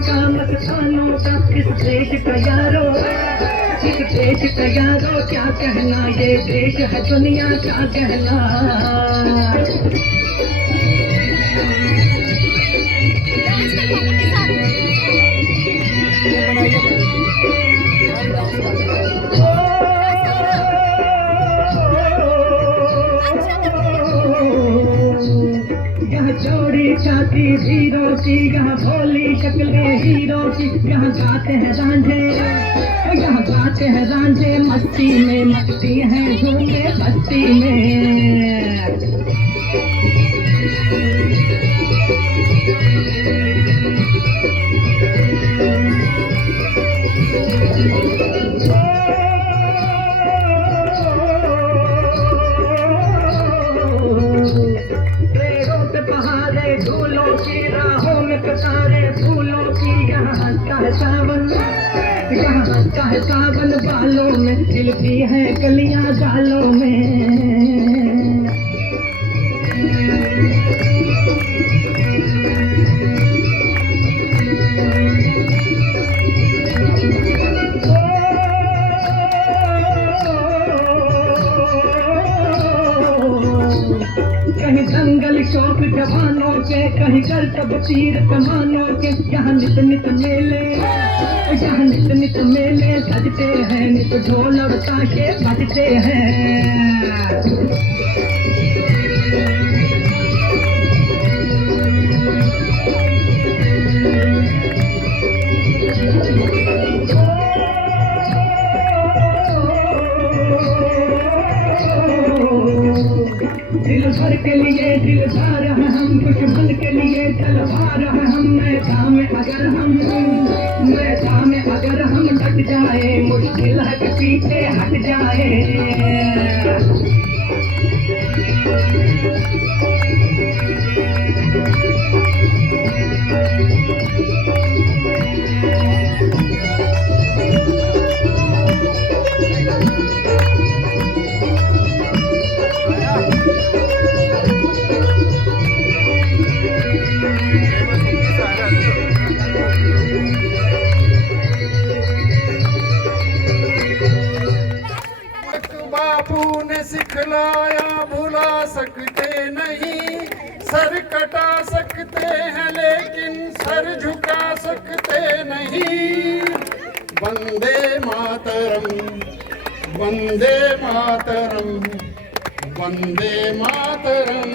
का मस्तानों का इस देश का यारो, इस देश का यारो क्या कहना, ये देश है दुनिया का कहना। यहाँ चौड़ी छाती हीरो की, यहाँ भोली शक्लें हीरो की, यहाँ गाते हैं रांझे, यहाँ गाते हैं रांझे, मस्ती में मस्ती है झूमे बस्ती में। झूलों की राहों में कतारे फूलों की, यहाँ हंसता है सावन, यहाँ हंसता है सावन बालों में, खिलती है कलियां गालों में। कहीं जंगल शौक जवानों के, कहीं कर सब तीर कमानों के, यहाँ नित नित मेले, यहाँ नित नित मेले सजते हैं, नित ढोल और ताशे बजते हैं। दिल भर के लिए दिलदार है हम, दुश्मन के लिए तलवार है हम, मैदान में अगर हम डट जाए, मुश्किल है कि पीछे हट जाए। बापू ने सिखलाया भुला सकते नहीं, सर कटा सकते हैं लेकिन सर झुका सकते नहीं। Vande Mataram, Vande Mataram, Vande Mataram.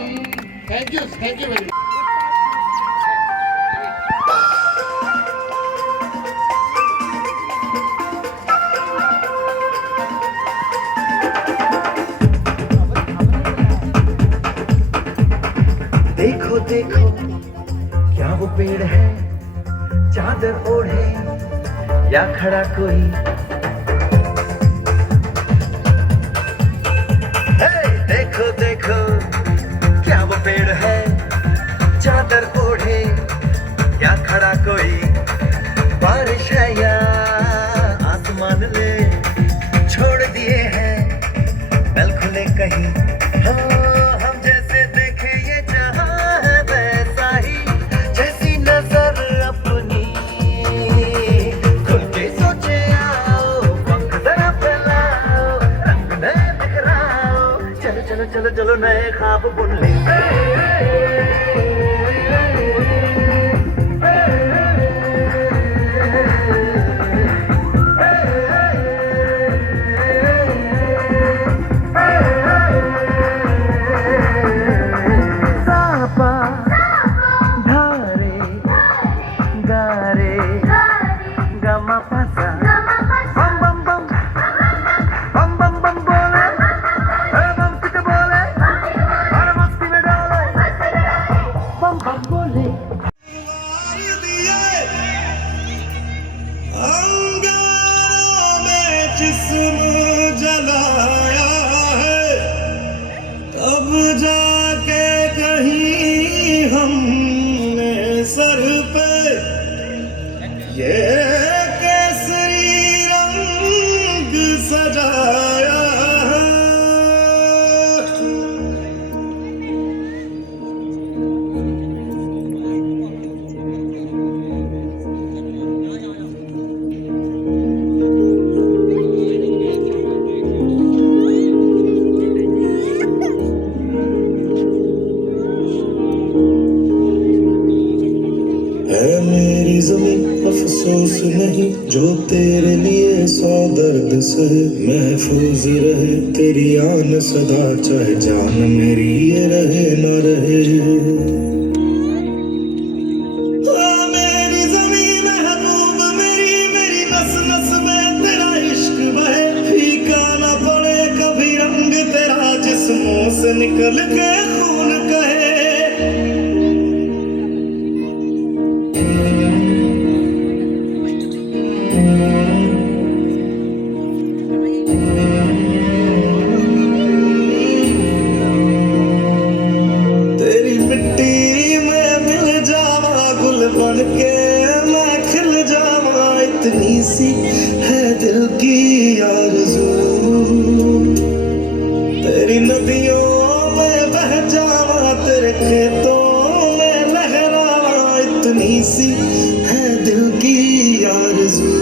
Thank you very much. देखो देखो क्या वो पेड़ है, चादर ओढ़े या खड़ा कोई। देखो देखो क्या वो पेड़ है, चादर ओढ़े या खड़ा कोई। बारिश है या आसमान ने छोड़ दिए हैं नल खुले कहीं। हम जैसे देखे ये जहां है वैसा ही, जैसी नजर अपनी खुल के सोचे आओ, पंख जरा फैलाओ, रंग नए बिखराओ, चलो चलो चलो चलो नए ख्वाब बुन ले। जिस्म जलाया है तब जाके कहीं हमने सर पे ये केसरी रंग सजाया है। मेरी ज़मीं अफसोस नहीं, जो तेरे लिए 100 दर्द सहे। महफूज रहे तेरी आन सदा, चाहे जान मेरी ये रहे न रहे। मेरी ज़मीं महबूब मेरी, मेरी नस नस में तेरा इश्क बहे। फीका न पड़े कभी रंग तेरा, जिस्मों से निकल के खून कहे। तेरी मिट्टी में मिल जावा, गुल बन के मैं खिल जावा। इतनी सी है दिल की आरज़ू, तेरी नदियों में बह जावा, तेरे खेतों में लहरावा। इतनी सी है दिल की आरज़ू।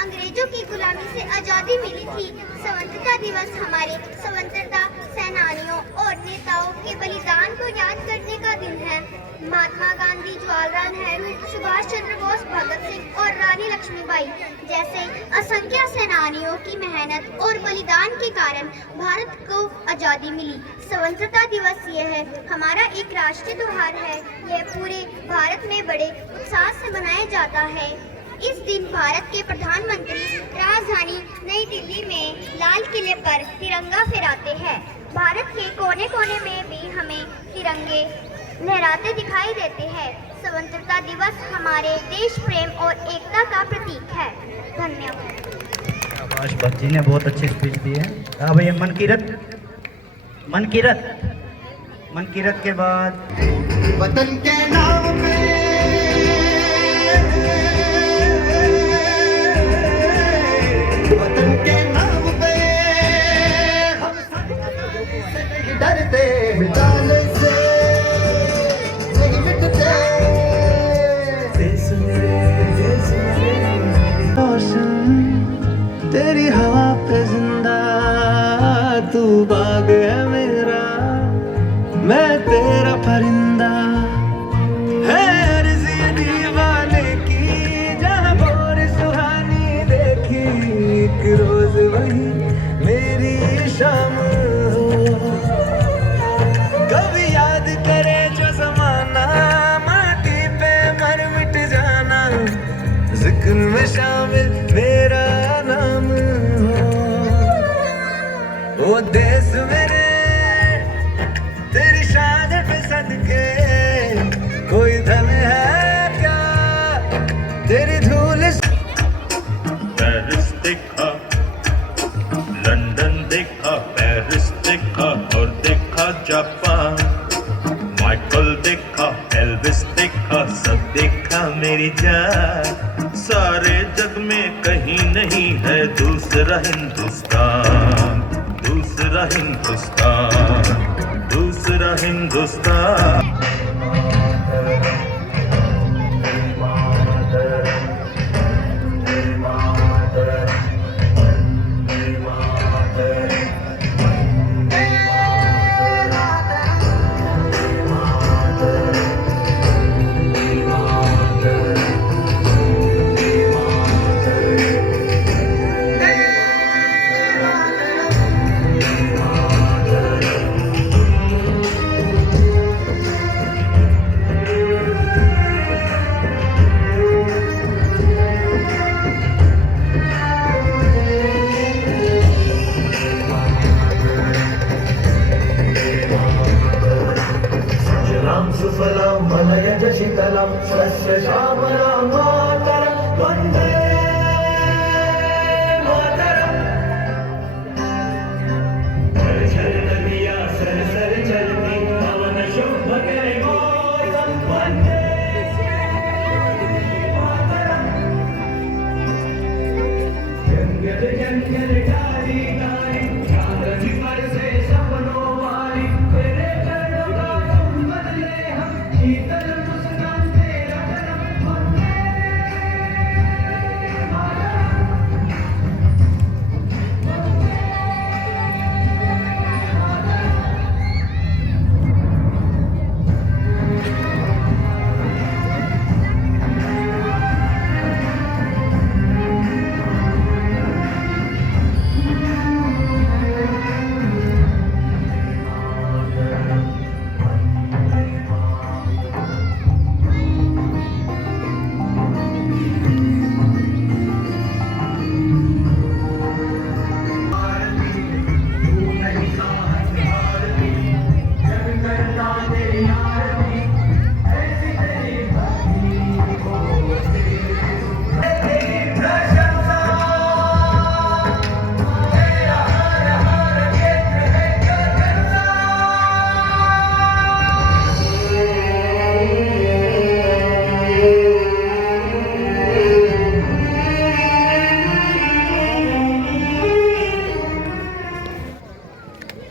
अंग्रेजों की गुलामी से आज़ादी मिली थी। स्वतंत्रता दिवस हमारे स्वतंत्रता सेनानियों और नेताओं के बलिदान को याद करने का दिन है। महात्मा गांधी, जवाहरलाल नेहरू, सुभाष चंद्र बोस, भगत सिंह और रानी लक्ष्मीबाई जैसे असंख्य सेनानियों की मेहनत और बलिदान के कारण भारत को आज़ादी मिली। स्वतंत्रता दिवस यह है हमारा एक राष्ट्रीय त्योहार है। यह पूरे भारत में बड़े उत्साह से मनाया जाता है। इस दिन भारत के प्रधानमंत्री राजधानी नई दिल्ली में लाल किले पर तिरंगा फहराते हैं। भारत के कोने कोने में भी हमें तिरंगे लहराते दिखाई देते हैं। स्वतंत्रता दिवस हमारे देश प्रेम और एकता का प्रतीक है। धन्यवाद। आकाश भट्ट जी ने बहुत अच्छी स्पीच दी है। अब ये मनकीरत के बाद वतन के नाम पे वतन के नाम पे हम नहीं डरते, मिटाने से नहीं मिटते। रोशन तेरी हवा पे जिंदा, तू बाग है मेरा, मैं तेरा परिंदा। है अर्ज़ी दीवाने की, जहाँ भोर सुहानी देखी, एक रोज वही मेरी शाम हो। कभी याद करे जो ज़माना, माटी पे मर मिट जाना, जिक्र में शामिल मेरा नाम हो। ओ देश मेरे तेरी शान पे सदके कोई धन है क्या तेरी धूल पेरिस देखा, लंदन देखा, पेरिस देखा और देखा जापान। माइकल देखा, एल्विस देखा, सब देखा मेरी जान। सारे जग में कहीं नहीं है दूसरा हिंदुस्तान, दूसरा हिंदुस्तान, दूसरा हिंदुस्तान। सुफलम मलयज शीतलम सस्य श्यामलां मातरं वन्दे मातरं। चल चल नदिया सर सर चलती पवन शुभ करे मौसम वन्दे मातरं। जंगल जंगल डाली डाली चांदनी पर से सपनों वाली तेरे चरणों का तुम बदले हम शीतल मुस्कान तेरा करम वन्दे मातरम।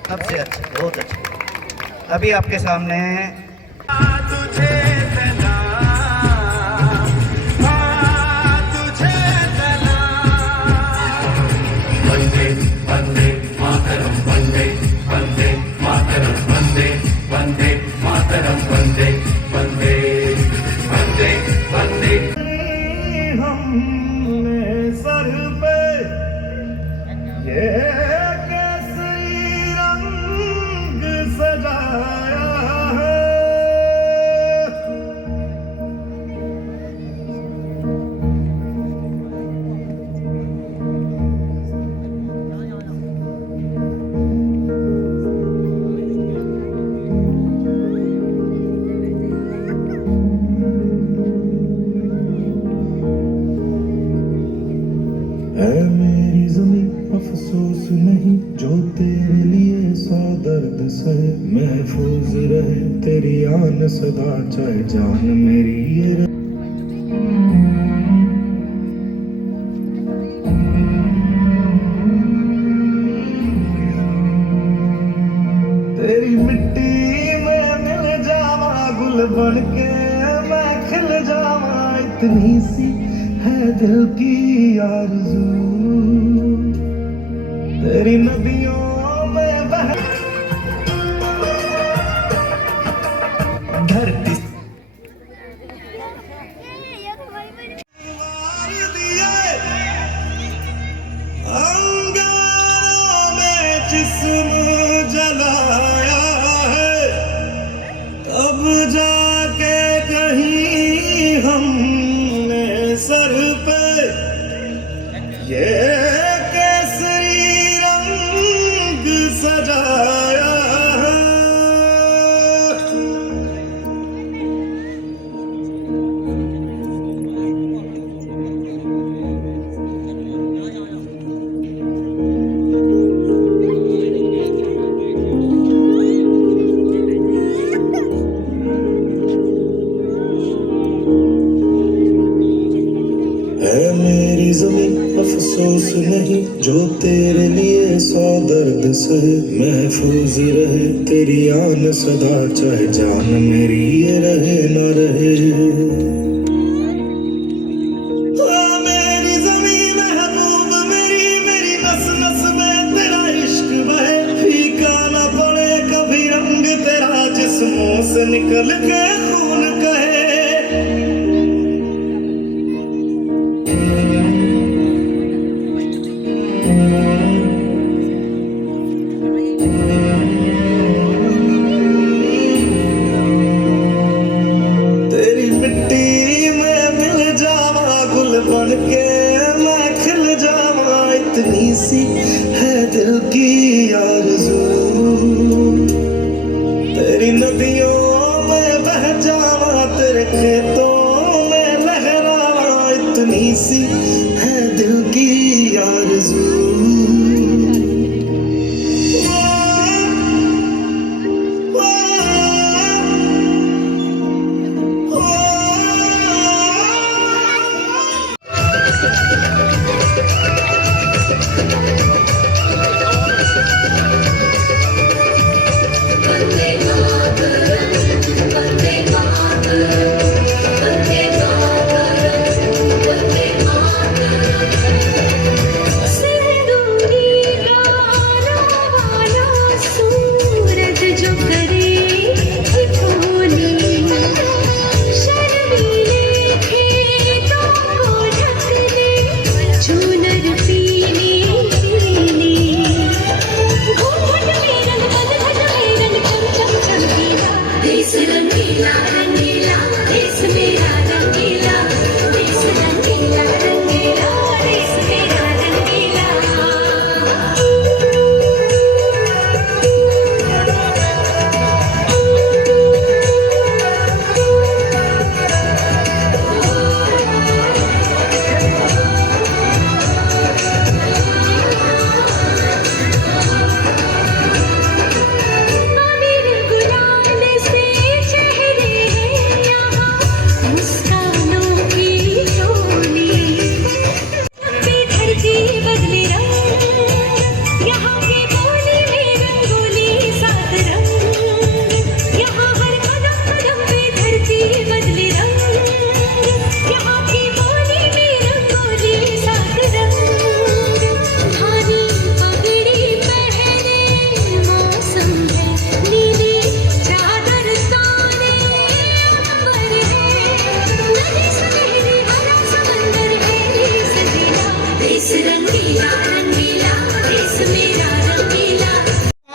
सबसे अच्छा, बहुत अच्छा। अभी आपके सामने तुझे सलाम, तुझे सलाम। वंदे वंदे मातरम वंदे वंदे मातरम वंदे वंदे मातरम वंदे वंदे वंदे वंदे। हमने सर पे ये केसरी रंग सजाया है। ऐ मेरी ज़मीं अफसोस नहीं जो तेरे लिए सौ दर्द सहे। महफूज रहे तेरी आन सदा चाहे जान मेरी ये रहे। तेरी मिट्टी में मिल जावा गुल बन के मैं खिल जावा। इतनी सी है दिल की आरज़ू तेरी नदियों में बह धरती मार दिए अंगारों में जिस्म जलाया है। तब जाके कहीं हमने सर पे ये केसरी रंग सहे महफूज रहे तेरी आन सदा, चाहे जान मेरी ये रहे न रहे। ओ मेरी ज़मीं महबूब मेरी, मेरी नस नस में तेरा इश्क बहे, फीका न पड़े कभी रंग तेरा जिस्मों से निकल के खून कहे। तेरी मिट्टी में मिल जावा गुल बन के मैं खिल जावा, इतनी सी है दिल की आरज़ू। तेरी नदियों में बह जावा तेरे खेतों में लहरावा, इतनी सी है दिल की आरज़ू।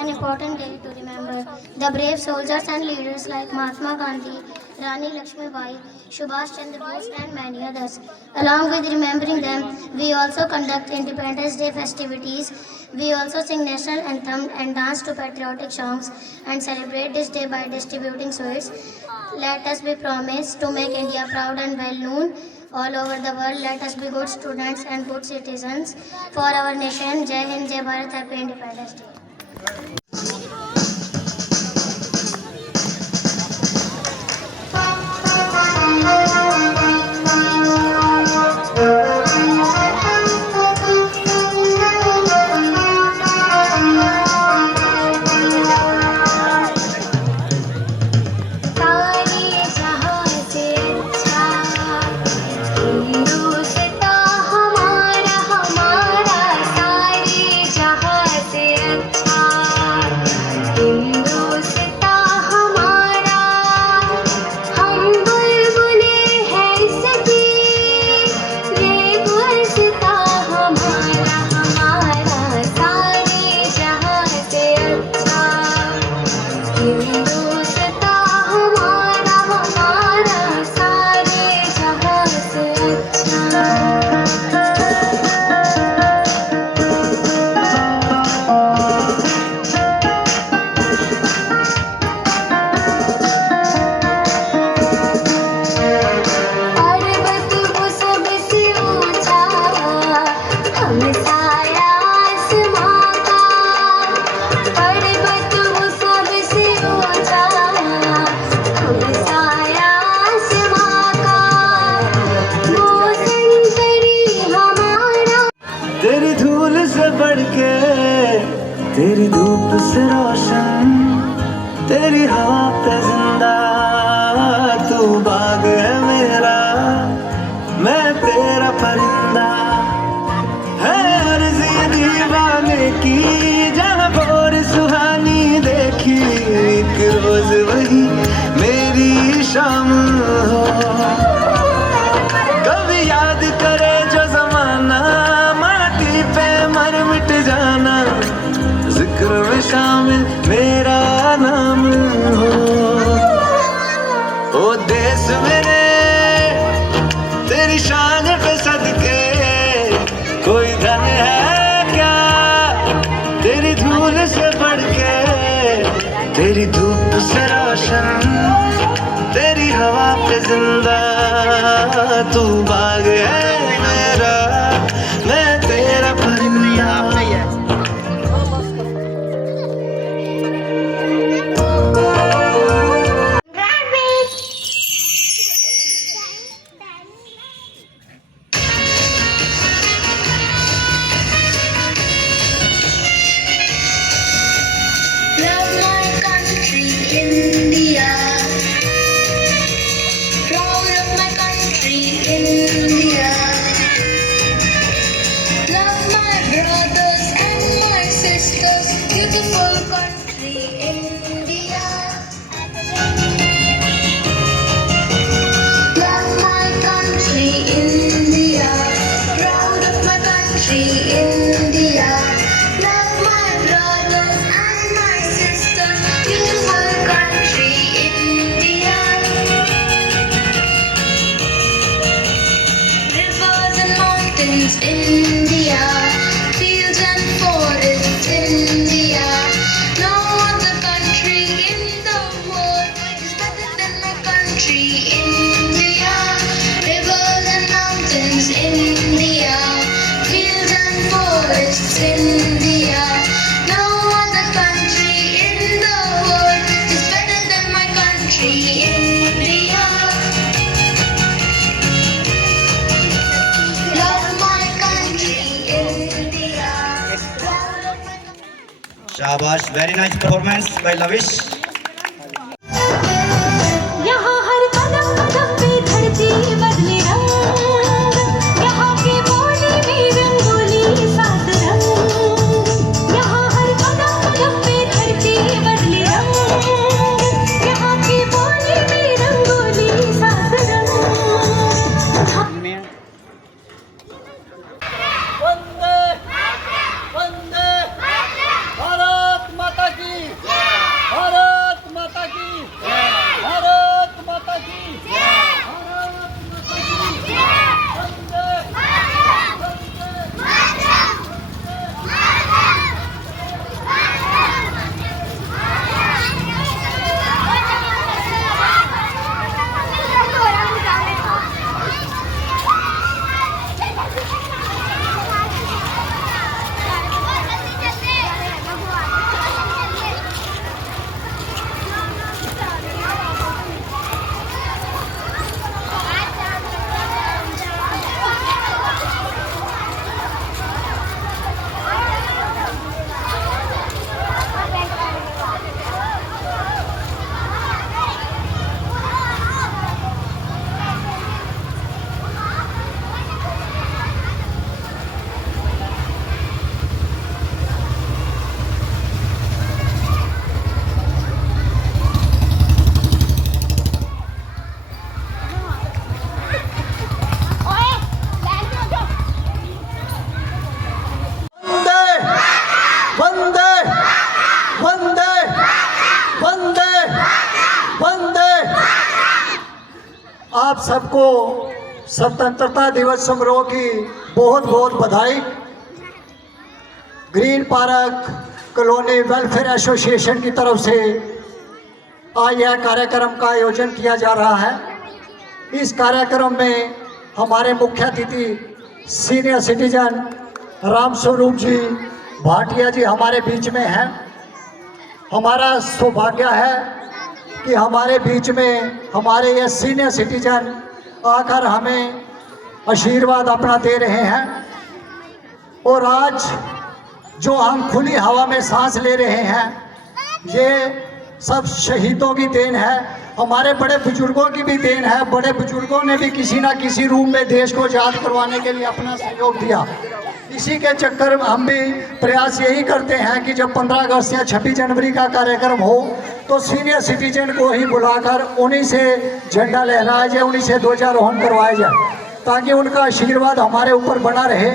An important day to remember the brave soldiers and leaders like Mahatma Gandhi, Rani Lakshmibai, Subhash Chandra Bose and many others. Along with remembering them, we also conduct Independence Day festivities. We also sing national anthem and dance to patriotic songs and celebrate this day by distributing sweets. Let us be promised to make India proud and well known all over the world. Let us be good students and good citizens for our nation. Jai Hind, Jai Bharat, Happy Independence Day. हमारा सारे जहां से अच्छा। से रोशन, तेरी हवा पे जिंदा, तू बाग है मेरा, मैं तेरा परिंदा। है अर्ज़ी दीवाने की, जहाँ भोर सुहानी देखी, एक रोज वही मेरी शाम हो। कभी याद करे जो जमाना, माटी पे मर मिट जाना, जिक्र में शामिल मेरा नाम हो। ओ देश मेरे तेरी शान पे सदके, कोई धन है क्या तेरी धूल से बढ़ के, तेरी धूप से रोशन, तेरी हवा पे जिंदा, तू बाग है मेरा, मैं तेरा परिंदा। Love my country, India. Proud of my country, India. Love my brothers and my sisters, beautiful country, India. Love my country, India. Proud of my country, India. Love my brothers and my sisters, beautiful country, India. Rivers and mountains, India. Fields and forests, India. No other country in the world is better than my country, India. Rivers and mountains, India. Fields and forests, India. No other country in the world is better than my country, India. Love my country, India. Proud of my शाबाश, very nice performance by lavish. यहाँ हर कदम कदम पे धरती बदले रंग, यहाँ की बोली में रंगोली सात रंग। यहाँ हर कदम कदम पे धरती बदले रंग, यहाँ की बोली में रंगोली सात रंग। वंदे वंदे भारत माता की, भारत माता की, भारत माता की, भारत माता की, वंदे वंदे वंदे वंदे वंदे। आप सबको स्वतंत्रता दिवस समारोह की बहुत बहुत बधाई। Green park colony welfare association की तरफ से आज यह कार्यक्रम का आयोजन किया जा रहा है। इस कार्यक्रम में हमारे मुख्य अतिथि सीनियर सिटीजन राम स्वरूप जी भाटिया जी हमारे बीच में हैं। हमारा सौभाग्य है कि हमारे बीच में हमारे ये सीनियर सिटीजन आकर हमें आशीर्वाद अपना दे रहे हैं। और आज जो हम खुली हवा में सांस ले रहे हैं, ये सब शहीदों की देन है, हमारे बड़े बुजुर्गों की भी देन है। बड़े बुजुर्गों ने भी किसी ना किसी रूप में देश को आज़ाद करवाने के लिए अपना सहयोग दिया। इसी के चक्कर में हम भी प्रयास यही करते हैं कि जब 15 अगस्त या 26 जनवरी का कार्यक्रम हो तो सीनियर सिटीजन को ही बुलाकर उन्हीं से झंडा लहराया जाए, उन्हीं से ध्वजारोहण करवाया जाए, ताकि उनका आशीर्वाद हमारे ऊपर बना रहे।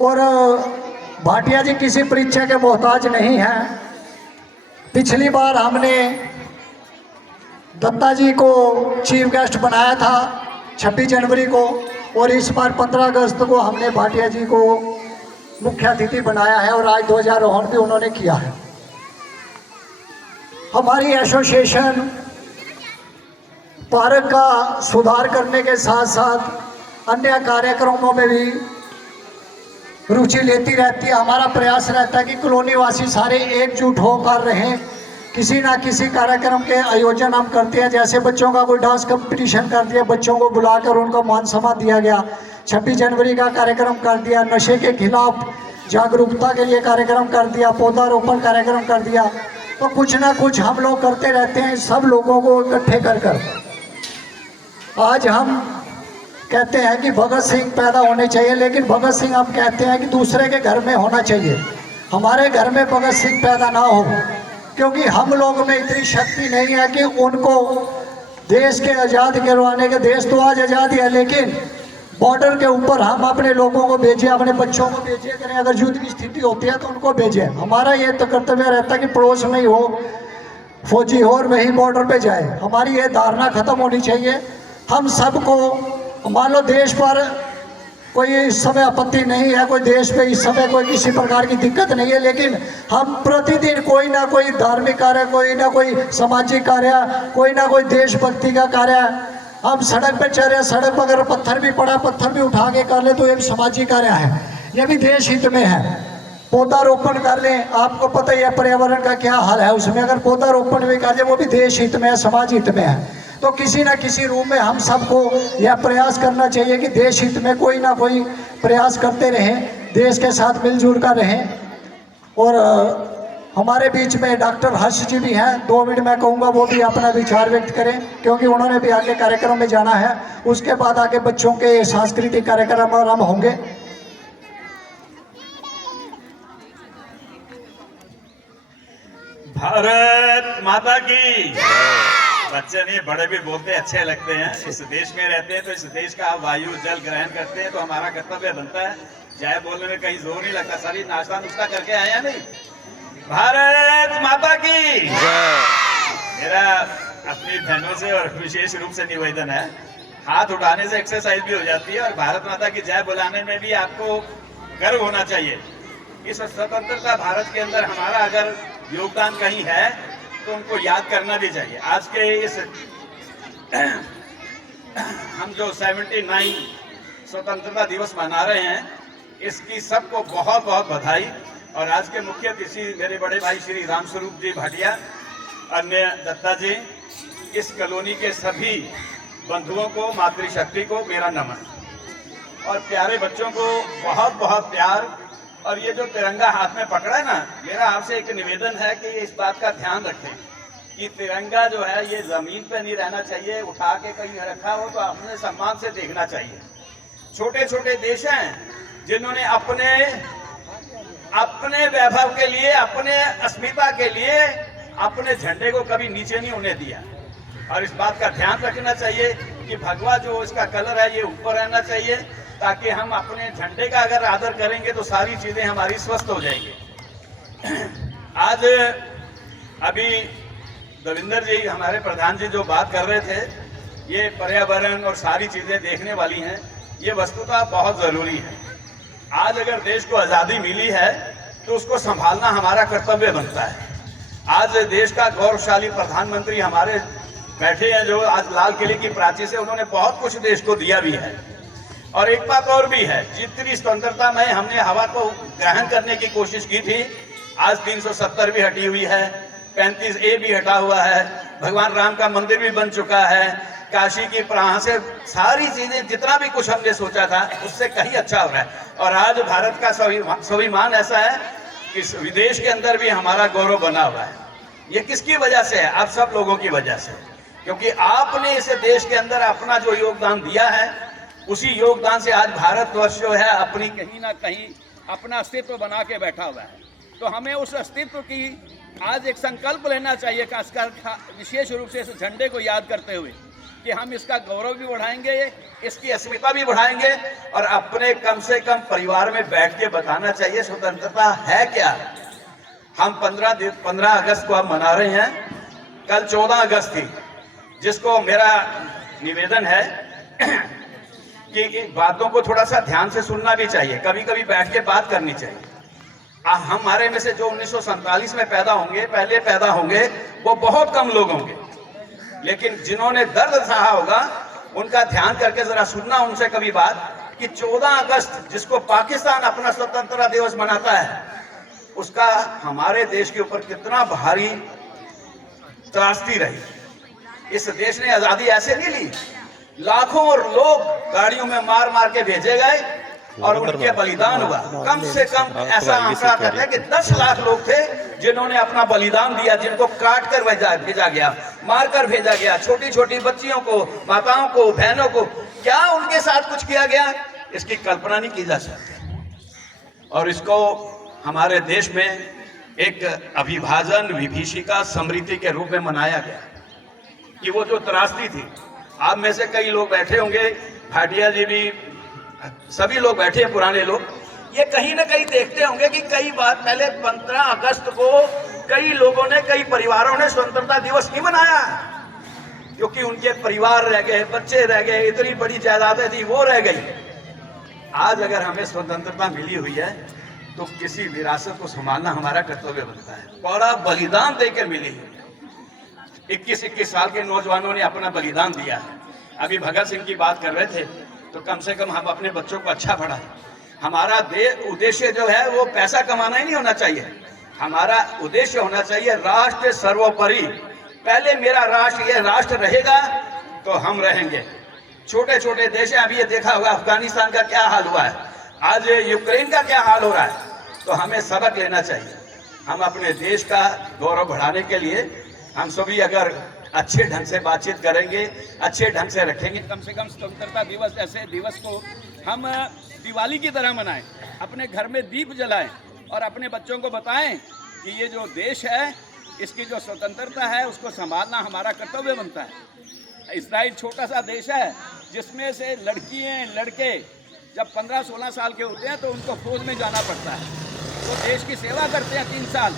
और भाटिया जी किसी परीक्षा के मोहताज नहीं हैं। पिछली बार हमने दत्ता जी को चीफ गेस्ट बनाया था 26 जनवरी को, और इस बार 15 अगस्त को हमने भाटिया जी को मुख्य अतिथि बनाया है और आज ध्वजारोहण भी उन्होंने किया है। हमारी एसोसिएशन पार्क का सुधार करने के साथ साथ अन्य कार्यक्रमों में भी रुचि लेती रहती है। हमारा प्रयास रहता है कि कॉलोनी वासी सारे एकजुट होकर रहें। किसी ना किसी कार्यक्रम के आयोजन हम करते हैं, जैसे बच्चों का कोई डांस कंपटीशन कर दिया, बच्चों को बुलाकर उनको मान सम्मान दिया गया। 26 जनवरी का कार्यक्रम कर दिया, नशे के खिलाफ जागरूकता के लिए कार्यक्रम कर दिया, पौधारोपण कार्यक्रम कर दिया। तो कुछ ना कुछ हम लोग करते रहते हैं, सब लोगों को इकट्ठे कर कर। आज हम कहते हैं कि भगत सिंह पैदा होने चाहिए, लेकिन भगत सिंह हम कहते हैं कि दूसरे के घर में होना चाहिए। हमारे घर में भगत सिंह पैदा ना हो, क्योंकि हम लोग में इतनी शक्ति नहीं है कि उनको देश के आज़ाद करवाने के। देश तो आज आज़ाद है, लेकिन बॉर्डर के ऊपर हम अपने लोगों को भेजें, अपने बच्चों को भेजें करें। अगर युद्ध की स्थिति होती है तो उनको भेजें। हमारा ये तो कर्तव्य रहता है कि पड़ोस में ही हो, फौजी हो और वही बॉर्डर पे जाए। हमारी ये धारणा खत्म होनी चाहिए। हम सबको, मान लो देश पर कोई इस समय आपत्ति नहीं है, कोई देश पे इस समय कोई किसी प्रकार की दिक्कत नहीं है, लेकिन हम प्रतिदिन कोई ना कोई धार्मिक कार्य, कोई ना कोई सामाजिक कार्य, कोई ना कोई देशभक्ति का कार्य, हम सड़क पे चल रहे हैं, सड़क पर अगर पत्थर भी पड़ा, पत्थर भी उठा के कर ले तो ये भी सामाजिक कार्य है, ये भी देश हित में है। पौधारोपण कर लें, आपको पता ही है पर्यावरण का क्या हाल है, उसमें अगर पौधारोपण भी कर ले वो भी देश हित में है, समाज हित में है। तो किसी ना किसी रूप में हम सबको यह प्रयास करना चाहिए कि देश हित में कोई ना कोई प्रयास करते रहें, देश के साथ मिलजुल कर रहें। और हमारे बीच में डॉक्टर हर्ष जी भी हैं, 2 मिनट मैं कहूँगा वो भी अपना विचार व्यक्त करें, क्योंकि उन्होंने भी आगे कार्यक्रम में जाना है। उसके बाद आगे बच्चों के सांस्कृतिक कार्यक्रम आरम्भ होंगे। भारत माता की। बच्चे नहीं बड़े भी बोलते अच्छे लगते हैं। इस देश में रहते हैं तो इस देश का वायु जल ग्रहण करते हैं, तो हमारा कर्तव्य बनता है। चाहे बोलने में कहीं जोर नहीं लगता, सारी नाश्ता नुश्ता करके आए हैं नहीं। भारत माता की। मेरा अपनी बहनों से और विशेष रूप से निवेदन है, हाथ उठाने से एक्सरसाइज भी हो जाती है और भारत माता की जय बुलाने में भी आपको गर्व होना चाहिए। इस स्वतंत्रता भारत के अंदर हमारा अगर योगदान कहीं है तो उनको याद करना भी चाहिए। आज के इस हम जो 79 स्वतंत्रता दिवस मना रहे हैं, इसकी सबको बहुत बहुत बधाई। और आज के मुख्य अतिथि मेरे बड़े भाई श्री रामस्वरूप जी भाटिया, अन्य दत्ता जी, इस कॉलोनी के सभी बंधुओं को, मातृशक्ति को मेरा नमन। और प्यारे बच्चों को बहुत बहुत प्यार। और ये जो तिरंगा हाथ में पकड़ा है ना, मेरा आपसे एक निवेदन है कि इस बात का ध्यान रखें कि तिरंगा जो है ये जमीन पे नहीं रहना चाहिए, उठा के कहीं रखा हो तो अपने सम्मान से देखना चाहिए। छोटे छोटे देश हैं जिन्होंने अपने वैभव के लिए, अपने अस्मिता के लिए अपने झंडे को कभी नीचे नहीं होने दिया। और इस बात का ध्यान रखना चाहिए कि भगवा जो इसका कलर है ये ऊपर रहना चाहिए, ताकि हम अपने झंडे का अगर आदर करेंगे तो सारी चीजें हमारी स्वस्थ हो जाएंगी। आज अभी दविंदर जी, हमारे प्रधान जी जो बात कर रहे थे, ये पर्यावरण और सारी चीजें देखने वाली हैं, ये वस्तुतः बहुत जरूरी है। आज अगर देश को आजादी मिली है तो उसको संभालना हमारा कर्तव्य बनता है। आज देश का गौरवशाली प्रधानमंत्री हमारे बैठे हैं, जो आज लाल किले की प्राची से उन्होंने बहुत कुछ देश को दिया भी है। और एक बात और भी है, जितनी स्वतंत्रता में हमने हवा को ग्रहण करने की कोशिश की थी, आज 370 भी हटी हुई है, 35A भी हटा हुआ है, भगवान राम का मंदिर भी बन चुका है, काशी की प्राण से सारी चीजें जितना भी कुछ हमने सोचा था उससे कहीं अच्छा हो रहा है। और आज भारत का स्वाभिमान ऐसा है कि विदेश के अंदर भी हमारा गौरव बना हुआ है। ये किसकी वजह से है? आप सब लोगों की वजह से, क्योंकि आपने इस देश के अंदर अपना जो योगदान दिया है, उसी योगदान से आज भारतवर्ष जो है अपनी कहीं ना कहीं अपना अस्तित्व बना के बैठा हुआ है। तो हमें उस अस्तित्व की आज एक संकल्प लेना चाहिए, खासकर विशेष रूप से इस झंडे को याद करते हुए कि हम इसका गौरव भी बढ़ाएंगे, इसकी अस्मिता भी बढ़ाएंगे और अपने कम से कम परिवार में बैठ के बताना चाहिए स्वतंत्रता है क्या। हम 15 अगस्त को हम मना रहे हैं, कल 14 अगस्त थी, जिसको मेरा निवेदन है कि बातों को थोड़ा सा ध्यान से सुनना भी चाहिए, कभी कभी बैठ के बात करनी चाहिए। हमारे में से जो 1947 में पैदा होंगे, पहले पैदा होंगे, वो बहुत कम लोग होंगे, लेकिन जिन्होंने दर्द सहा होगा उनका ध्यान करके जरा सुनना उनसे कभी बात कि 14 अगस्त जिसको पाकिस्तान अपना स्वतंत्रता दिवस मनाता है, उसका हमारे देश के ऊपर कितना भारी त्रासदी रही। इस देश ने आजादी ऐसे नहीं ली, लाखों लोग गाड़ियों में मार मार के भेजे गए और उनके बलिदान हुआ। कम से कम ऐसा आंकड़ा कहते हैं कि 10 लाख लोग थे जिन्होंने अपना बलिदान दिया, जिनको काट कर भेजा गया, मार कर भेजा गया, छोटी छोटी बच्चियों को, माताओं को, बहनों को, क्या उनके साथ कुछ किया गया, इसकी कल्पना नहीं की जा सकती। और इसको हमारे देश में एक अभिभाजन, विभीषिका, समृद्धि के रूप में मनाया गया कि वो जो त्रासदी थी। आप में से कई लोग बैठे होंगे, भाटिया जी भी, सभी लोग बैठे हैं, पुराने लोग, ये कहीं ना कहीं देखते होंगे कि कई बार पहले 15 अगस्त को कई लोगों ने, कई परिवारों ने स्वतंत्रता दिवस नहीं मनाया, क्योंकि उनके परिवार रह गए, बच्चे रह गए, इतनी बड़ी जायदादें थी वो रह गई। आज अगर हमें स्वतंत्रता मिली हुई है तो किसी विरासत को संभालना हमारा कर्तव्य बनता है। बड़ा बलिदान देकर मिली है, 21-21 साल के नौजवानों ने अपना बलिदान दिया है। अभी भगत सिंह की बात कर रहे थे, तो कम से कम हम अपने बच्चों को अच्छा पढ़ाएं। हमारा उद्देश्य जो है वो पैसा कमाना ही नहीं होना चाहिए, हमारा उद्देश्य होना चाहिए राष्ट्र सर्वोपरि। पहले मेरा राष्ट्र, ये राष्ट्र रहेगा तो हम रहेंगे। छोटे छोटे देश हैं, अभी ये देखा होगा अफगानिस्तान का क्या हाल हुआ है, आज यूक्रेन का क्या हाल हो रहा है। तो हमें सबक लेना चाहिए। हम अपने देश का गौरव बढ़ाने के लिए हम सभी अगर अच्छे ढंग से बातचीत करेंगे, अच्छे ढंग से रखेंगे, कम से कम स्वतंत्रता दिवस ऐसे दिवस को हम दिवाली की तरह मनाएं, अपने घर में दीप जलाएं और अपने बच्चों को बताएं कि ये जो देश है, इसकी जो स्वतंत्रता है उसको संभालना हमारा कर्तव्य बनता है। इजराइल छोटा सा देश है जिसमें से लड़कियां, लड़के जब 15-16 साल के होते हैं तो उनको फौज में जाना पड़ता है, तो देश की सेवा करते हैं 3 साल।